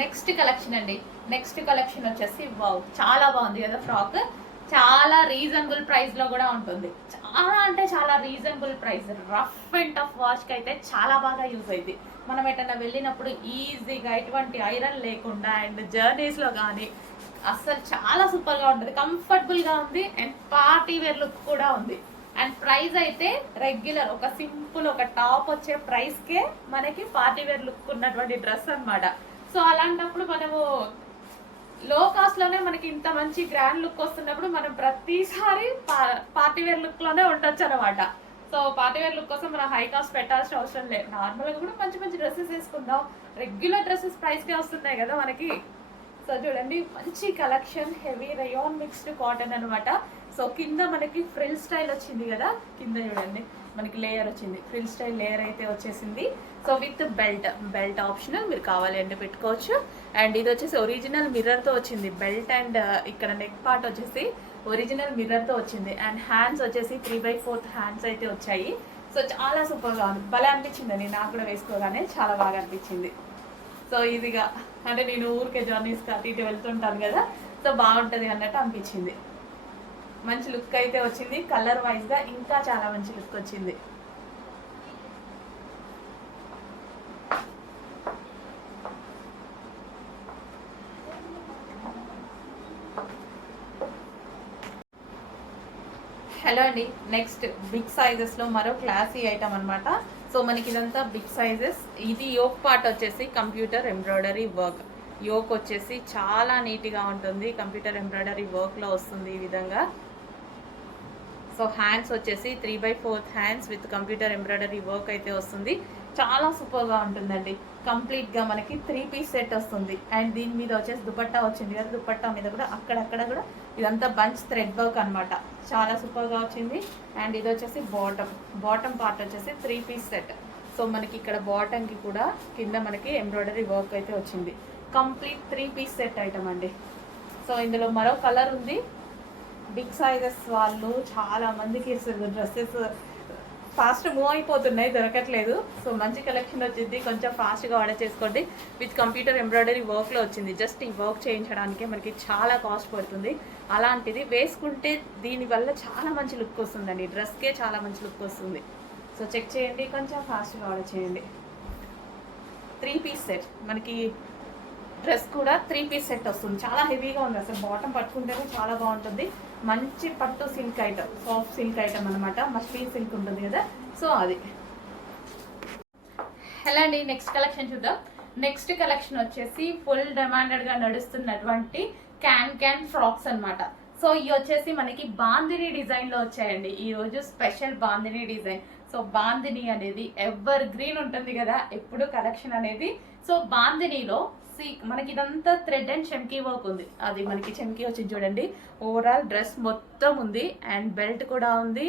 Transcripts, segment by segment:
Next collection అండి. Next collection వచ్చేసి wow, చాలా బాగుంది కదా ఫ్రాక్. చాలా రీజనబుల్ ప్రైస్ లో కూడా ఉంటుంది. చాలా అంటే చాలా reasonable price. Rough and tough wash కి అయితే చాలా బాగా యూజ్ అయింది. మనం ఎటన్నా వెళ్ళినప్పుడు ఈజీగా ఎటువంటి ఐరన్ లేకుండా అండ్ జర్నీస్ లో కానీ అస్సలు చాలా సూపర్ గా ఉంటుంది. కంఫర్టబుల్ గా ఉంది అండ్ పార్టీ వేర్ లుక్ కూడా ఉంది. అండ్ ప్రైస్ అయితే రెగ్యులర్ ఒక సింపుల్ ఒక టాప్ వచ్చే ప్రైస్ కే మనకి పార్టీ వేర్ లుక్ ఉన్నటువంటి డ్రెస్ అన్నమాట. సో అలాంటప్పుడు మనము లో కాస్ట్ లోనే మనకి ఇంత మంచి గ్రాండ్ లుక్ వస్తున్నప్పుడు మనం ప్రతిసారి పార్టీ వేర్ లుక్ లోనే ఉండొచ్చు అనమాట. సో పార్టీ వేర్ లుక్ కోసం మనం హై కాస్ట్ పెట్టాల్సిన అవసరం లేదు. నార్మల్ గా కూడా మంచి మంచి డ్రెస్సెస్ వేసుకుందాం. రెగ్యులర్ డ్రెస్సెస్ ప్రైస్ కే వస్తున్నాయి కదా మనకి. సో చూడండి, మంచి collection, heavy rayon mixed cotton అనమాట. సో కింద మనకి ఫ్రిల్ స్టైల్ వచ్చింది కదా, కింద చూడండి మనకి లేయర్ వచ్చింది, ఫ్రిల్ స్టైల్ లేయర్ అయితే వచ్చేసింది. సో విత్ బెల్ట్ ఆప్షనల్, మీరు కావాలి అంటే పెట్టుకోవచ్చు. అండ్ ఇది వచ్చేసి ఒరిజినల్ మిర్రర్తో వచ్చింది బెల్ట్. అండ్ ఇక్కడ నెక్ పార్ట్ వచ్చేసి ఒరిజినల్ మిర్రర్తో వచ్చింది. అండ్ హ్యాండ్స్ వచ్చేసి 3/4 హ్యాండ్స్ అయితే వచ్చాయి. సో చాలా సూపర్గా ఉంది, భలే అనిపించిందండి. నాకు కూడా వేసుకోగానే చాలా బాగా అనిపించింది. సో ఇదిగా అంటే నేను ఊరికే జర్నీస్కి అటు ఇటు వెళ్తుంటాను కదా, సో బాగుంటుంది అన్నట్టు అనిపించింది. మంచి లుక్ అయితే వచ్చింది. కలర్ వైజ్గా ఇంకా చాలా మంచి లుక్ వచ్చింది. హలో అండి, నెక్స్ట్ బిగ్ సైజెస్లో మరో క్లాసీ ఐటమ్ అనమాట. సో మనకి ఇదంతా బిగ్ సైజెస్. ఇది యోక్ పార్ట్ వచ్చేసి కంప్యూటర్ ఎంబ్రాయిడరీ వర్క్. యోక్ వచ్చేసి చాలా నీట్గా ఉంటుంది, కంప్యూటర్ ఎంబ్రాయిడరీ వర్క్లో వస్తుంది ఈ విధంగా. సో హ్యాండ్స్ వచ్చేసి 3/4 hands with computer embroidery work అయితే వస్తుంది. చాలా సూపర్గా ఉంటుందండి. కంప్లీట్గా మనకి 3 పీస్ సెట్ వస్తుంది. అండ్ దీని మీద వచ్చేసి దుపట్టా వచ్చింది కదా, దుపట్టా మీద కూడా అక్కడక్కడ కూడా ఇదంతా బంచ్ థ్రెడ్ వర్క్ అనమాట. చాలా సూపర్గా వచ్చింది. అండ్ ఇది వచ్చేసి బాటమ్ పార్ట్ వచ్చేసి 3 పీస్ సెట్. సో మనకి ఇక్కడ బాటమ్కి కూడా కింద మనకి ఎంబ్రాయిడరీ వర్క్ అయితే వచ్చింది. కంప్లీట్ 3 పీస్ సెట్ ఐటమ్ అండి. సో ఇందులో మరో కలర్ ఉంది. బిగ్ సైజెస్ వాళ్ళు చాలా మందికి డ్రెస్సెస్ ఫాస్ట్ మూవ్ అయిపోతున్నాయి, దొరకట్లేదు. సో మంచి కలెక్షన్ వచ్చింది, కొంచెం ఫాస్ట్గా ఆర్డర్ చేసుకోండి. విత్ కంప్యూటర్ ఎంబ్రాయిడరీ వర్క్లో వచ్చింది. జస్ట్ ఈ వర్క్ చేయించడానికి మనకి చాలా కాస్ట్ పడుతుంది. అలాంటిది వేసుకుంటే దీనివల్ల చాలా మంచి లుక్ వస్తుందండి, డ్రెస్కే చాలా మంచి లుక్ వస్తుంది. సో చెక్ చేయండి, కొంచెం ఫాస్ట్గా ఆర్డర్ చేయండి. 3 పీస్ సెట్ మనకి డ్రెస్ కూడా 3 పీస్ సెట్ వస్తుంది. చాలా హెవీగా ఉంది, అసలు బాటమ్ పట్టుకుంటేనే చాలా బాగుంటుంది. మంచి పట్టు silk item, soft silk item అనమాట. మస్లిన్ సిల్క్ ఉంటుంది కదా, సో అది. హలో అండి, నెక్స్ట్ కలెక్షన్ చూద్దాం. నెక్స్ట్ కలెక్షన్ వచ్చేసి ఫుల్ డిమాండెడ్గా నడుస్తున్నటువంటి క్యాన్ ఫ్రాక్స్ అనమాట. సో ఇవి వచ్చేసి మనకి బాందిని డిజైన్లో వచ్చాయండి. ఈరోజు special bandhani design. So bandhani అనేది ఎవర్ గ్రీన్ ఉంటుంది కదా ఎప్పుడు కలెక్షన్ అనేది. సో బాందినిలో మనకి ఇదంతా థ్రెడ్ అండ్ చెమ్కీ వర్క్ ఉంది. అది మనకి చెమ్కీ వచ్చింది చూడండి. ఓవరాల్ డ్రెస్ మొత్తం ఉంది. అండ్ బెల్ట్ కూడా ఉంది,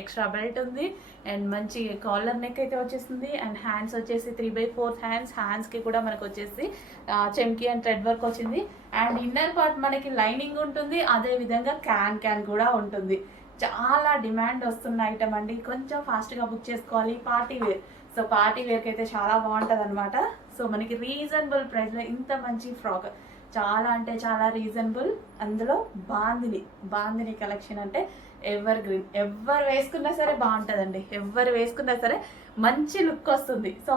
ఎక్స్ట్రా బెల్ట్ ఉంది. అండ్ మంచి కాలర్ నెక్ అయితే వచ్చేసింది. అండ్ హ్యాండ్స్ వచ్చేసి 3/4 హ్యాండ్స్కి కూడా మనకు వచ్చేసి చెమ్కీ అండ్ థ్రెడ్ వర్క్ వచ్చింది. అండ్ ఇన్నర్ పార్ట్ మనకి లైనింగ్ ఉంటుంది, అదే విధంగా క్యాన్ కూడా ఉంటుంది. చాలా డిమాండ్ వస్తున్న ఐటమ్ అండి, కొంచెం ఫాస్ట్గా బుక్ చేసుకోవాలి. పార్టీ వేర్, సో పార్టీ వేర్కి అయితే చాలా బాగుంటుంది అనమాట. సో మనకి రీజనబుల్ ప్రైస్లో ఇంత మంచి ఫ్రాక్, చాలా అంటే చాలా రీజనబుల్. అందులో బాందిని కలెక్షన్ అంటే ఎవర్ గ్రీన్, ఎవరు వేసుకున్నా సరే బాగుంటుందండి. ఎవరు వేసుకున్నా సరే మంచి లుక్ వస్తుంది. సో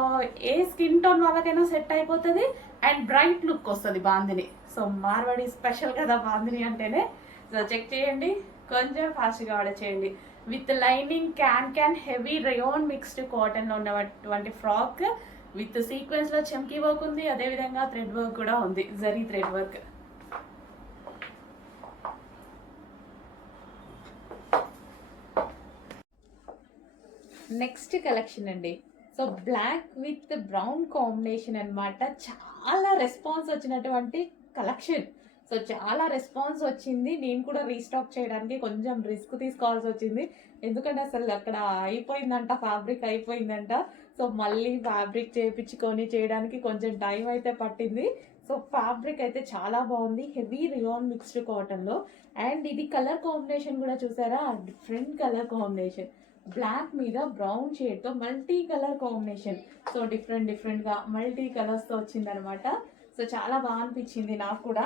ఏ స్కిన్ టోన్ వాళ్ళకైనా సెట్ అయిపోతుంది అండ్ బ్రైట్ లుక్ వస్తుంది బాందిని. సో మార్వాడి స్పెషల్ కదా బాందిని అంటేనే. సో చెక్ చేయండి, కొంచెం ఫాస్ట్గా ఆర్డర్ చేయండి. With lining can heavy rayon mixed కాటన్లో ఉన్నటువంటి ఫ్రాక్ విత్ సీక్వెన్స్లో చెమ్కీ వర్క్ ఉంది, అదేవిధంగా థ్రెడ్ వర్క్ కూడా ఉంది, zari thread work. Next collection అండి. So black with brown combination అనమాట. చాలా రెస్పాన్స్ వచ్చినటువంటి కలెక్షన్. సో చాలా రెస్పాన్స్ వచ్చింది. నేను కూడా రీస్టాక్ చేయడానికి కొంచెం రిస్క్ తీసుకోవాల్సి వచ్చింది, ఎందుకంటే అసలు అక్కడ అయిపోయిందంట, ఫ్యాబ్రిక్ అయిపోయిందంట. సో మళ్ళీ ఫ్యాబ్రిక్ చేయించుకొని చేయడానికి కొంచెం టైం అయితే పట్టింది. సో ఫ్యాబ్రిక్ అయితే చాలా బాగుంది, హెవీ రియాన్ మిక్స్డ్ కాటన్లో. అండ్ ఇది కలర్ కాంబినేషన్ కూడా చూసారా, డిఫరెంట్ కలర్ కాంబినేషన్. బ్లాక్ మీద బ్రౌన్ షేడ్తో మల్టీ కలర్ కాంబినేషన్. సో డిఫరెంట్గా మల్టీ కలర్స్తో వచ్చిందనమాట. సో చాలా బాగా అనిపించింది నాకు కూడా.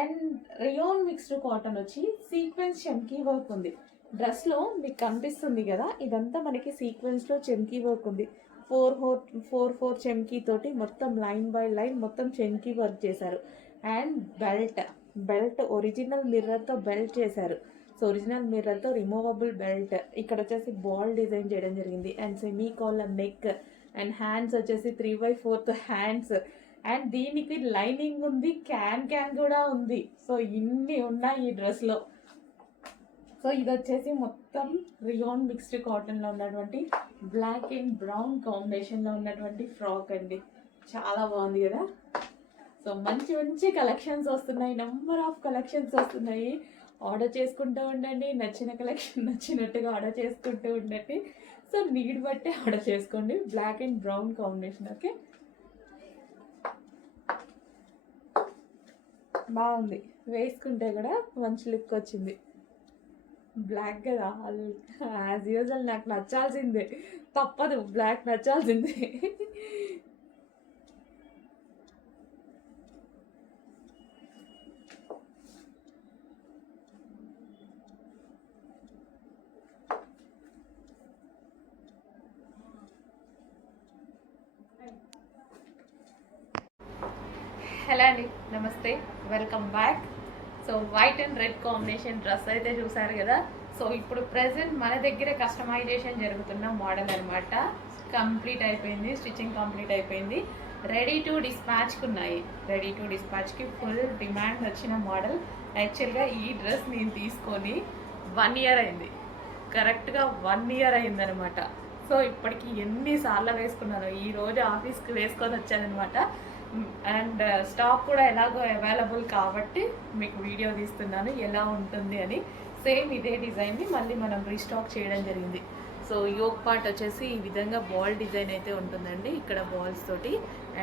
అండ్ రియోన్ మిక్స్డ్ కాటన్ వచ్చి సీక్వెన్స్ చెమ్కీ వర్క్ ఉంది. డ్రెస్లో మీకు కనిపిస్తుంది కదా, ఇదంతా మనకి సీక్వెన్స్లో చెమ్కీ వర్క్ ఉంది. ఫోర్ ఫోర్ చెమ్కీ తోటి మొత్తం లైన్ బై లైన్ మొత్తం చెమ్కీ వర్క్ చేశారు. అండ్ బెల్ట్ ఒరిజినల్ మిర్రర్తో బెల్ట్ చేశారు. సో ఒరిజినల్ మిర్రర్తో రిమూవబుల్ బెల్ట్. ఇక్కడ వచ్చేసి బాల్ డిజైన్ చేయడం జరిగింది. And semi collar neck. And hands వచ్చేసి 3/4 హ్యాండ్స్. అండ్ దీనికి లైనింగ్ ఉంది, క్యాన్ కూడా ఉంది. సో ఇన్ని ఉన్నాయి ఈ డ్రెస్లో. సో ఇది వచ్చేసి మొత్తం రియోన్ మిక్స్డ్ కాటన్లో ఉన్నటువంటి బ్లాక్ అండ్ బ్రౌన్ కాంబినేషన్లో ఉన్నటువంటి ఫ్రాక్ అండి. చాలా బాగుంది కదా. సో మంచి మంచి కలెక్షన్స్ వస్తున్నాయి, నెంబర్ ఆఫ్ కలెక్షన్స్ వస్తున్నాయి. ఆర్డర్ చేసుకుంటూ ఉండండి. నచ్చిన కలెక్షన్ నచ్చినట్టుగా ఆర్డర్ చేసుకుంటూ ఉండండి. సో నీడ్ బట్టే ఆర్డర్ చేసుకోండి. Black and brown combination. Okay, బాగుంది. వేసుకుంటే కూడా మంచి లుక్ వచ్చింది. బ్లాక్ కదా, యాజ్ యూజువల్ నాకు నచ్చాల్సిందే, తప్పదు, బ్లాక్ నచ్చాల్సిందే. హలో అండి, నమస్తే, welcome back. So white and red combination dress అయితే చూసారు కదా. సో ఇప్పుడు ప్రెసెంట్ మన దగ్గర కస్టమైజేషన్ జరుగుతున్న మోడల్ అనమాట. కంప్లీట్ అయిపోయింది, స్టిచ్చింగ్ కంప్లీట్ అయిపోయింది. రెడీ టు డిస్పాచ్కి ఉన్నాయి. రెడీ టు డిస్పాచ్కి ఫుల్ డిమాండ్ వచ్చిన మోడల్. యాక్చువల్గా ఈ డ్రెస్ నేను తీసుకొని 1 year అయింది, కరెక్ట్గా 1 year అయిందనమాట. సో ఇప్పటికి ఎన్నిసార్లు వేసుకున్నాను. ఈరోజు ఆఫీస్కి వేసుకొని వచ్చానమాట. అండ్ స్టాక్ కూడా ఎలాగో అవైలబుల్ కాబట్టి మీకు వీడియో తీస్తున్నాను ఎలా ఉంటుంది అని. సేమ్ ఇదే డిజైన్ని మళ్ళీ మనం రీస్టాక్ చేయడం జరిగింది. సో యోక్ పార్ట్ వచ్చేసి ఈ విధంగా బాల్ డిజైన్ అయితే ఉంటుందండి, ఇక్కడ బాల్స్ తోటి.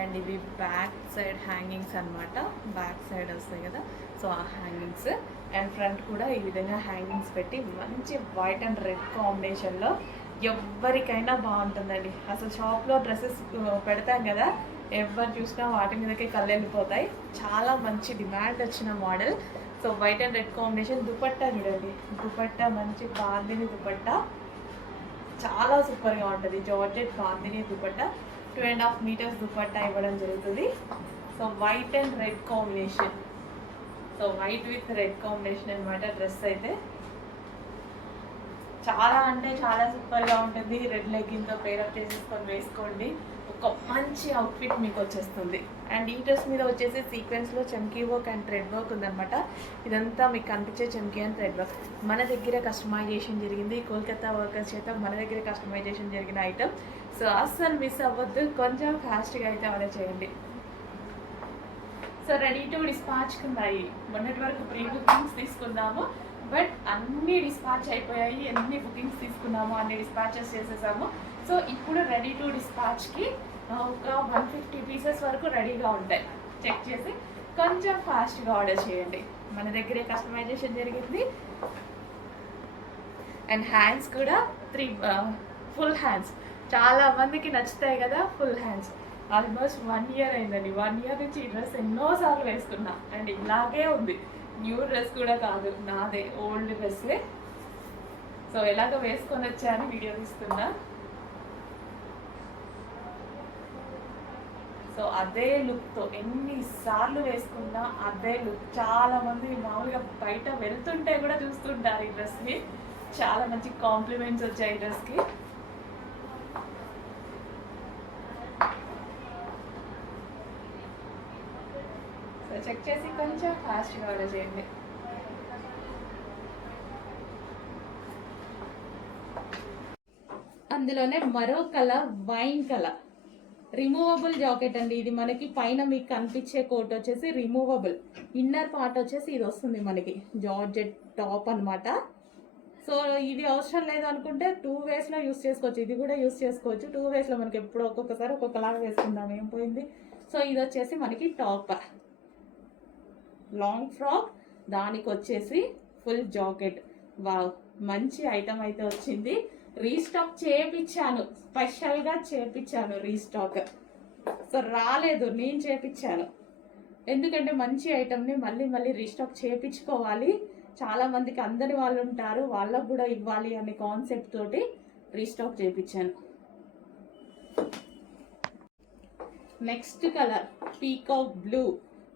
అండ్ ఇవి బ్యాక్ సైడ్ హ్యాంగింగ్స్ అనమాట, బ్యాక్ సైడ్ వస్తాయి కదా, సో ఆ హ్యాంగింగ్స్. అండ్ ఫ్రంట్ కూడా ఈ విధంగా హ్యాంగింగ్స్ పెట్టి మంచి వైట్ అండ్ రెడ్ కాంబినేషన్లో ఎవరికైనా బాగుంటుందండి. అసలు షాప్లో డ్రెస్సెస్ పెడతాం కదా, ఎవరు చూసినా వాటి మీదకే కళ్ళు వెళ్ళిపోతాయి. చాలా మంచి డిమాండ్ వచ్చిన model. So white and red combination. Dupatta చూడండి, దుపట్టా మంచి బాందిని దుపట్టా, చాలా సూపర్గా ఉంటుంది. జార్జెట్ బాందిని దుపట్టా, 2.5 meters దుపట్టా ఇవ్వడం జరుగుతుంది. So white and red combination. So white with red combination అనమాట డ్రెస్ అయితే. చాలా అంటే చాలా సూపర్గా ఉంటుంది. రెడ్ లెగ్గిన్తో పేరప్ చేసేసుకొని వేసుకోండి, ఒక మంచి అవుట్ఫిట్ మీకు వచ్చేస్తుంది. అండ్ ఈ డ్రెస్ మీద వచ్చేసి సీక్వెన్స్లో చమ్కీ వర్క్ అండ్ థ్రెడ్ వర్క్ ఉందన్నమాట. ఇదంతా మీకు కనిపించే చమ్కీ అండ్ థ్రెడ్ వర్క్ మన దగ్గర కస్టమైజేషన్ జరిగింది. కోల్కతా వర్కర్స్ చేత మన దగ్గర కస్టమైజేషన్ జరిగిన ఐటమ్. సో అస్సలు మిస్ అవ్వద్దు, కొంచెం ఫాస్ట్గా అయితే ఆర్డర్ చేయండి. సో రెడీ టు డిస్పాచ్కి ఉన్నాయి. మొన్నటి వరకు ప్రీ బుకింగ్స్ తీసుకున్నాము, బట్ అన్ని డిస్పాచ్ అయిపోయాయి. ఎన్ని బుకింగ్స్ తీసుకున్నాము అన్ని డిస్పాచెస్ చేసేసాము. సో ఇప్పుడు రెడీ టు డిస్పాచ్కి ఒక 150 pieces వరకు రెడీగా ఉంటాయి. చెక్ చేసి కొంచెం ఫాస్ట్గా ఆర్డర్ చేయండి. మన దగ్గరే కస్టమైజేషన్ జరిగింది. అండ్ హ్యాండ్స్ కూడా 3 full హ్యాండ్స్ చాలా మందికి నచ్చుతాయి కదా. ఫుల్ హ్యాండ్స్ ఆల్మోస్ట్ 1 year అయిందండి. 1 year నుంచి ఈ డ్రెస్ ఎన్నోసార్లు వేసుకున్నా. అండ్ ఇలాగే ఉంది, న్యూ డ్రెస్ కూడా కాదు, నాదే ఓల్డ్ డ్రెస్సే. సో ఎలాగో వేసుకొని వచ్చాను, వీడియో తీస్తున్నా. సో అదే లుక్తో ఎన్నిసార్లు వేసుకున్నా అదే లుక్. చాలా మంది మామూలుగా బయట వెళ్తుంటే కూడా చూస్తుంటారు ఈ డ్రెస్ని. చాలా మంచి కాంప్లిమెంట్స్ వచ్చాయి ఈ డ్రెస్కి. సో చెక్ చేసి కొంచెం ఫాస్ట్గా ఆర్డర్ చేయండి. అందులోనే మరో colour, wine colour, removable jacket అండి. ఇది మనకి పైన మీకు కనిపించే కోట్ వచ్చేసి రిమూవబుల్, ఇన్నర్ పార్ట్ వచ్చేసి ఇది వస్తుంది మనకి జార్జెట్ టాప్ అనమాట. సో ఇది అవసరం లేదు అనుకుంటే 2 waysలో యూస్ చేసుకోవచ్చు. ఇది కూడా యూస్ చేసుకోవచ్చు 2 waysలో. మనకి ఎప్పుడు ఒక్కొక్కసారి ఒక్కొక్కలాగా వేసుకుందాం, ఏం పోయింది. సో ఇది వచ్చేసి మనకి టాప్, లాంగ్ ఫ్రాక్, దానికి వచ్చేసి ఫుల్ జాకెట్. వావ్, మంచి ఐటమ్ అయితే వచ్చింది. రీస్టాక్ చేయించాను, స్పెషల్గా చేయించాను రీస్టాక్. సో రాలేదు, నేను చేయించాను. ఎందుకంటే మంచి ఐటమ్ని మళ్ళీ మళ్ళీ రీస్టాక్ చేయించుకోవాలి, చాలా మందికి అందని వాళ్ళు ఉంటారు, వాళ్ళకు కూడా ఇవ్వాలి అనే కాన్సెప్ట్ తోటి రీస్టాక్ చేయించాను. Next colour peacock blue.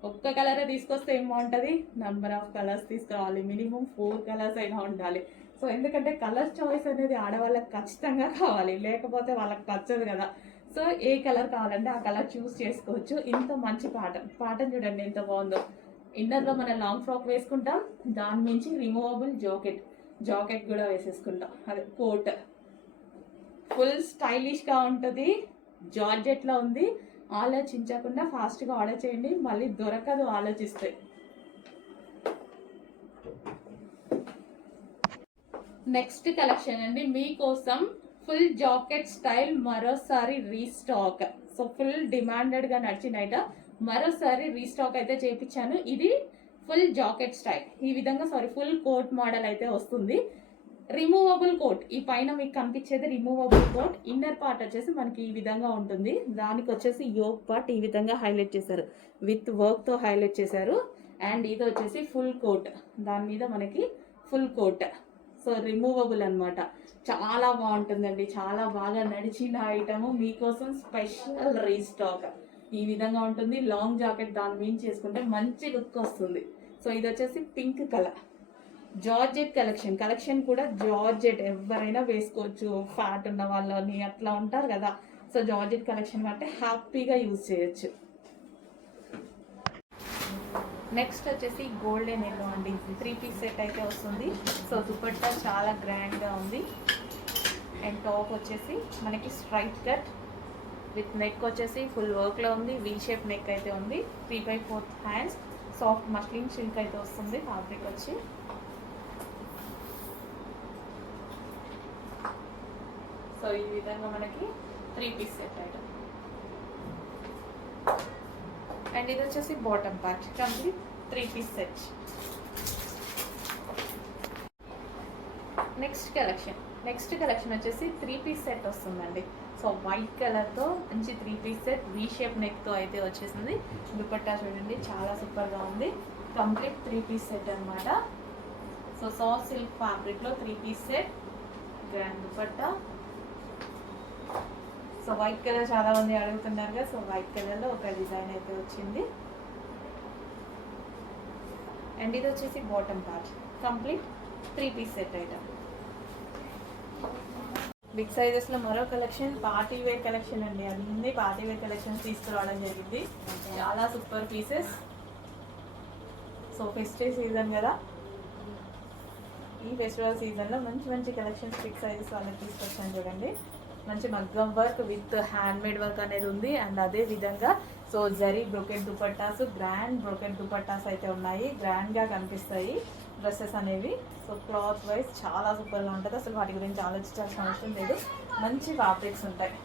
ఒక్క కలరే తీసుకొస్తే ఏం బాగుంటుంది, నెంబర్ ఆఫ్ కలర్స్ తీసుకురావాలి, మినిమం 4 కలర్స్ అయినా ఉండాలి. సో ఎందుకంటే కలర్ చాయిస్ అనేది ఆడవాళ్ళకి ఖచ్చితంగా కావాలి, లేకపోతే వాళ్ళకి నచ్చదు కదా. సో ఏ కలర్ కావాలంటే ఆ కలర్ చూస్ చేసుకోవచ్చు. ఇంత మంచి ప్యాటర్న్ చూడండి ఎంత బాగుందో. ఇన్నర్లో మనం లాంగ్ ఫ్రాక్ వేసుకుంటాం, దాని నుంచి రిమూవబుల్ జాకెట్ కూడా వేసేసుకుంటాం, అదే కోట్. ఫుల్ స్టైలిష్గా ఉంటుంది, జార్జెట్లో ఉంది. ఆలోచించకుండా ఫాస్ట్గా ఆర్డర్ చేయండి, మళ్ళీ దొరకదు ఆలోచిస్తే. నెక్స్ట్ కలెక్షన్ అండి మీకోసం ఫుల్ జాకెట్ స్టైల్ మరోసారి రీస్టాక్. సో ఫుల్ డిమాండెడ్గా నడిచిన ఐటమ్ మరోసారి రీస్టాక్ అయితే చేయించాను. ఇది ఫుల్ జాకెట్ స్టైల్, ఈ విధంగా ఫుల్ కోట్ మోడల్ అయితే వస్తుంది. రిమూవబుల్ కోట్, ఈ పైన మీకు కనిపించేది రిమూవబుల్ కోట్. ఇన్నర్ పార్ట్ వచ్చేసి మనకి ఈ విధంగా ఉంటుంది, దానికి వచ్చేసి యోక్ పార్ట్ ఈ విధంగా హైలైట్ చేశారు, విత్ వర్క్తో హైలైట్ చేశారు. అండ్ ఇది వచ్చేసి ఫుల్ కోట్, దాని మీద మనకి ఫుల్ కోట్. సో రిమూవబుల్ అనమాట, చాలా బాగుంటుందండి, చాలా బాగా నడిచిన ఐటమ్ మీకోసం స్పెషల్ రీస్టాక్. ఈ విధంగా ఉంటుంది, లాంగ్ జాకెట్ దాని మీద చేసుకుంటే మంచి లుక్ వస్తుంది. సో ఇది వచ్చేసి పింక్ కలర్ జార్జెట్ కలెక్షన్ కూడా జార్జెట్ ఎవరైనా వేసుకోవచ్చు, ఫ్యాట్ ఉన్న వాళ్ళని అట్లా ఉంటారు కదా. సో జార్జెట్ కలెక్షన్ అంటే హ్యాపీగా యూజ్ చేయొచ్చు. నెక్స్ట్ వచ్చేసి గోల్డెన్ ఎల్లో అండి, 3 పీస్ సెట్ అయితే వస్తుంది. సో దుపట్టా చాలా గ్రాండ్గా ఉంది. అండ్ టాప్ వచ్చేసి మనకి స్ట్రైట్ కట్ విత్ నెక్ వచ్చేసి ఫుల్ వర్క్లో ఉంది, వీ షేప్ నెక్ అయితే ఉంది. 3/4 హ్యాండ్స్, సాఫ్ట్ మస్లిన్ సిల్క్ అయితే వస్తుంది ఫ్యాబ్రిక్ వచ్చి. సో ఈ విధంగా మనకి 3 పీస్ సెట్ ఐటమ్. అండ్ ఇది వచ్చేసి bottom part, complete 3 piece set. Next collection వచ్చేసి 3 పీస్ సెట్ వస్తుందండి. సో వైట్ కలర్తో మంచి 3 పీస్ సెట్, వీ షేప్ నెక్తో అయితే వచ్చేసింది. దుపట్టా చూడండి చాలా సూపర్గా ఉంది, కంప్లీట్ 3 పీస్ సెట్ అనమాట. సో సాఫ్ట్ సిల్క్ ఫ్యాబ్రిక్లో 3 piece set, grand dupatta. So white colour చాలా మంది అడుగుతున్నారు కదా, సో వైట్ కలర్లో ఒక డిజైన్ అయితే వచ్చింది. అండ్ ఇది వచ్చేసి bottom part, complete 3 piece set item. Big సైజెస్లో మరో కలెక్షన్ పార్టీ వేర్ కలెక్షన్ అండి, అన్ని పార్టీ వేర్ కలెక్షన్స్ తీసుకురావడం జరిగింది, చాలా super pieces. So festival season కదా, ఈ ఫెస్టివల్ సీజన్లో మంచి కలెక్షన్స్ బిగ్ సైజెస్ వాళ్ళకి తీసుకొచ్చాను చూడండి. మంచి మగ్గం work with hand made work అనేది ఉంది. అండ్ అదే విధంగా so zari brocade dupattas, grand brocade dupattas అయితే ఉన్నాయి, గ్రాండ్గా కనిపిస్తాయి డ్రెస్సెస్ అనేవి. సో క్లాత్ వైజ్ చాలా సూపర్గా ఉంటుంది, అసలు వాటి గురించి ఆలోచించాల్సిన అవసరం లేదు, మంచి ఫ్యాబ్రిక్స్ ఉంటాయి.